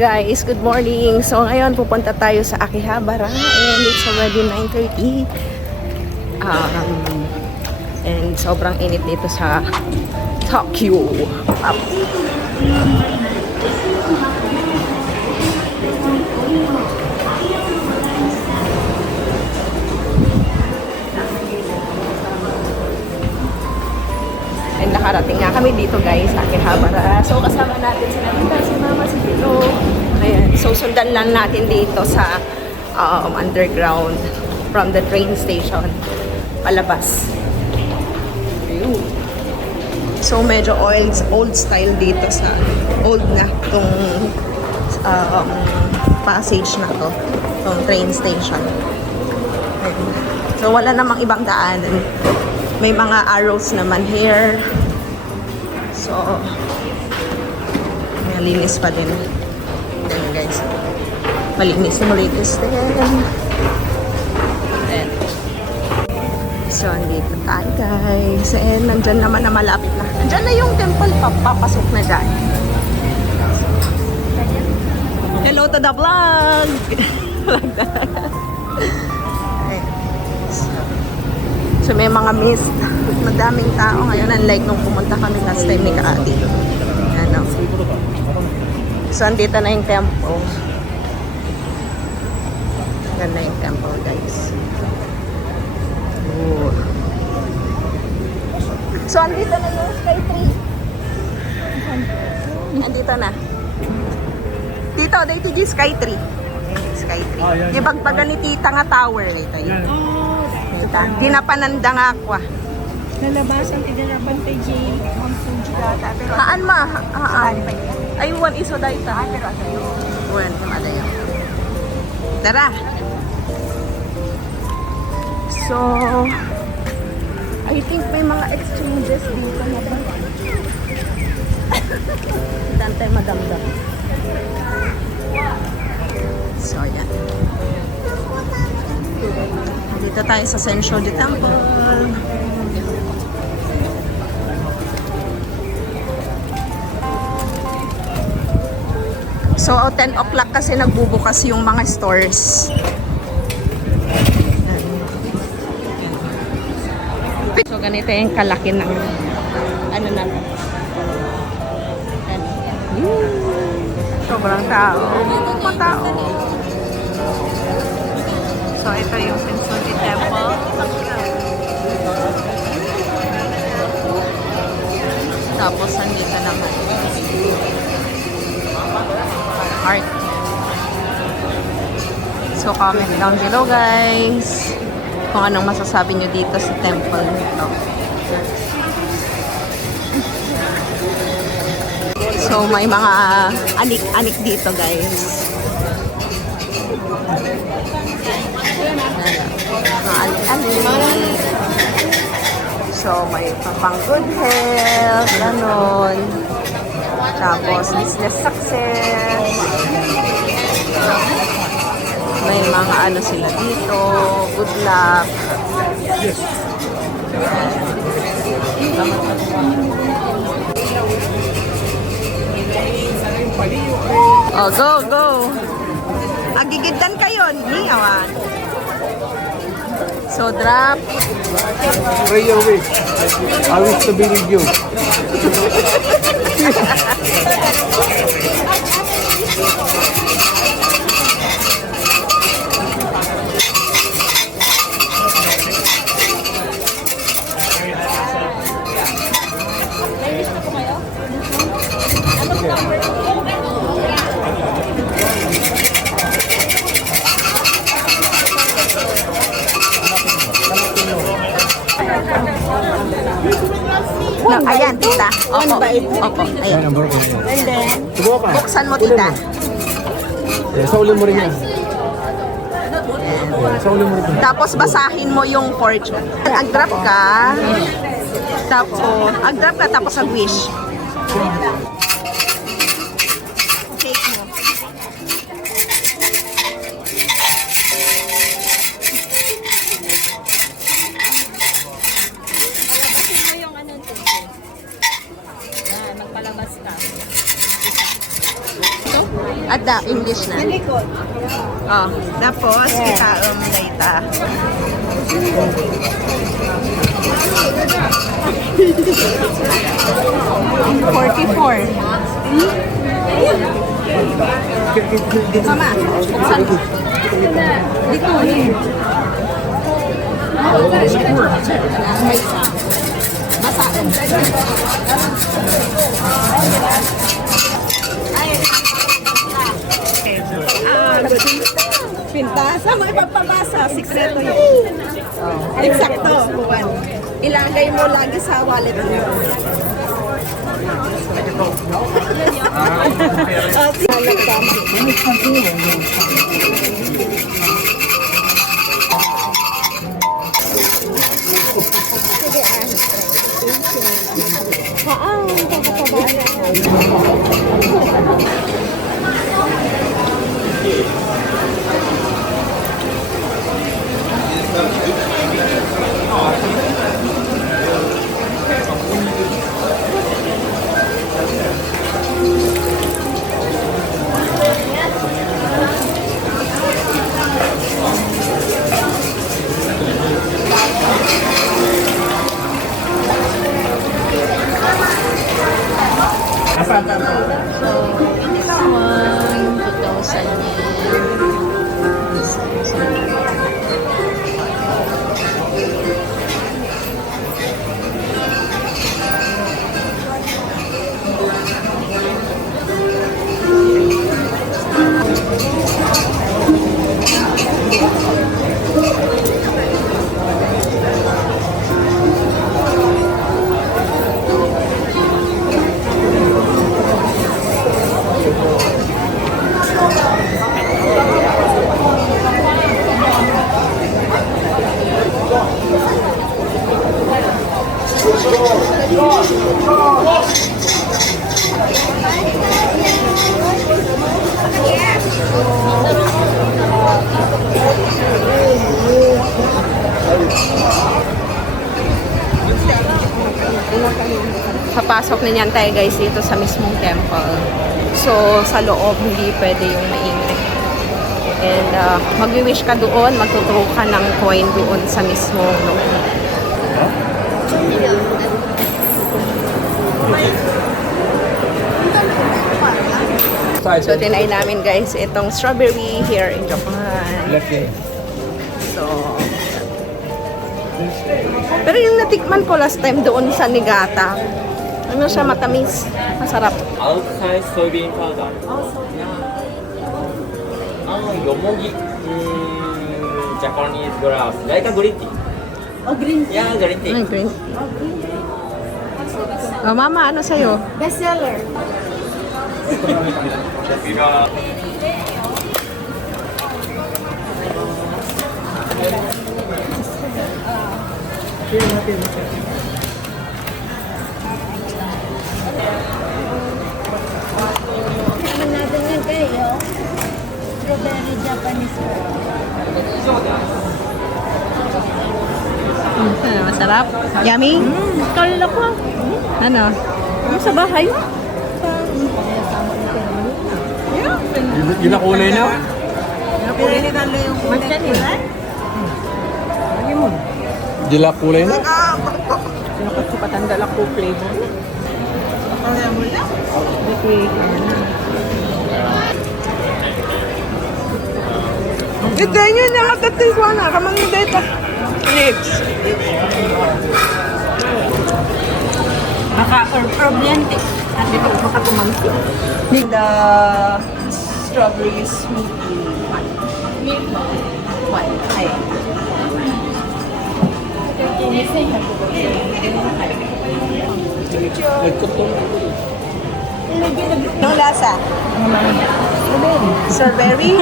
guys, good morning. So ngayon pupunta tayo sa Akihabara and it's already 9:30. And sobrang init dito sa Tokyo. And nakarating nga kami dito guys sa Akihabara. So kasama natin sila si Mama, si Tito. Ayan. So sundan lang natin dito sa underground from the train station palabas. Ayun. So medyo old style dito sa old na tong passage na to, tong train station. Ayun. So wala namang ibang daanan. May mga arrows naman here. So, malinis pa din. Ayan guys. Malinis din. Ayan. So, andito tayo guys. And nandyan naman na malapit na. Nandyan na yung temple. Papasok na dyan. Hello to the vlog! Like that. So may mga mist. Madaming tao ngayon. Unlike nung pumunta kami last time ni Kaati. Ano. So andito na yung temple. Ganda yung temple guys. Ooh. So andito na yung Sky Tree. Andito na. Dito yung Sky Tree. Sky Tree. Yung bagbaga ni Tita nga tower. Ito yun. Di na pananda nga ako. Nalabasan tinaraban kay Jay ang Fuji data. Haan ma? Haan. Ay, one iso dahi ta. One, ada yun. Tara. So, I think may mga exchanges dito na ba? Dante madamdam. So, yan. Dito tayo sa Sensho de Temple. So, 10 o'clock kasi nagbubukas yung mga stores. So, ganito yung kalaki ng ano na. Sobrang tao. Mga tao. So, ito yung Sensoji Temple. Tapos, andito naman. Art. So, comment down below, guys. Kung anong masasabi nyo dito sa temple nito. So, may mga anik-anik dito, guys. So, may pang good health, ganon. Tapos, business success. May mga ano sila dito. Good luck. Oh, go! Agigitan kayo, ni awan. So, drop. Pray your wish. I wish to be with you. No, ayan, tita. Opo. Opo, ayan. Number ko. And then, Subukan pa. Buksan mo, tita. Sa ulo mo rin yan. Sa ulo mo rin. Tapos basahin mo yung fortune. Ag-drop ka. Tapos ag-wish. Take mo. At the English na. Likod. Oh, tapos kita later. $44. Mama, buksan mo. Dito. Masaan. Pintasa, may pagpabasa. Sikreto yun. Eksakto. Buwan. Ilagay mo lagi sa wallet mo. Papasok na niyan tayo guys dito sa mismong temple. So, sa loob, hindi pwede yung maingay. And mag-wish ka doon, magtuturo ka ng coin doon sa mismong loob. So, tinay namin guys itong strawberry here in Japan. So, pero yung natikman ko last time doon sa Niigata, ano siya, matamis, masarap. Outside soybean powder. Yomogi. Japanese grass. Like a green tea. O, green tea. Yeah, green tea. Ay, green. Oh, mama, ano sa'yo? Bestseller. Naman natin yan kayo. Strawberry Japanese. Masarap? Yummy? Kala ko. Ano? Ano sa bahay? Yun na kulay na? Dila kulay na? Nakasipatan dala ko flavor. Ito yun yung matatis ko na. Kamang dito. Lips. Maka-problente. Dito makatumangki. The strawberry smoothie. One. Ayan. Nagkutong. Anong lasa? Strawberry. Strawberry?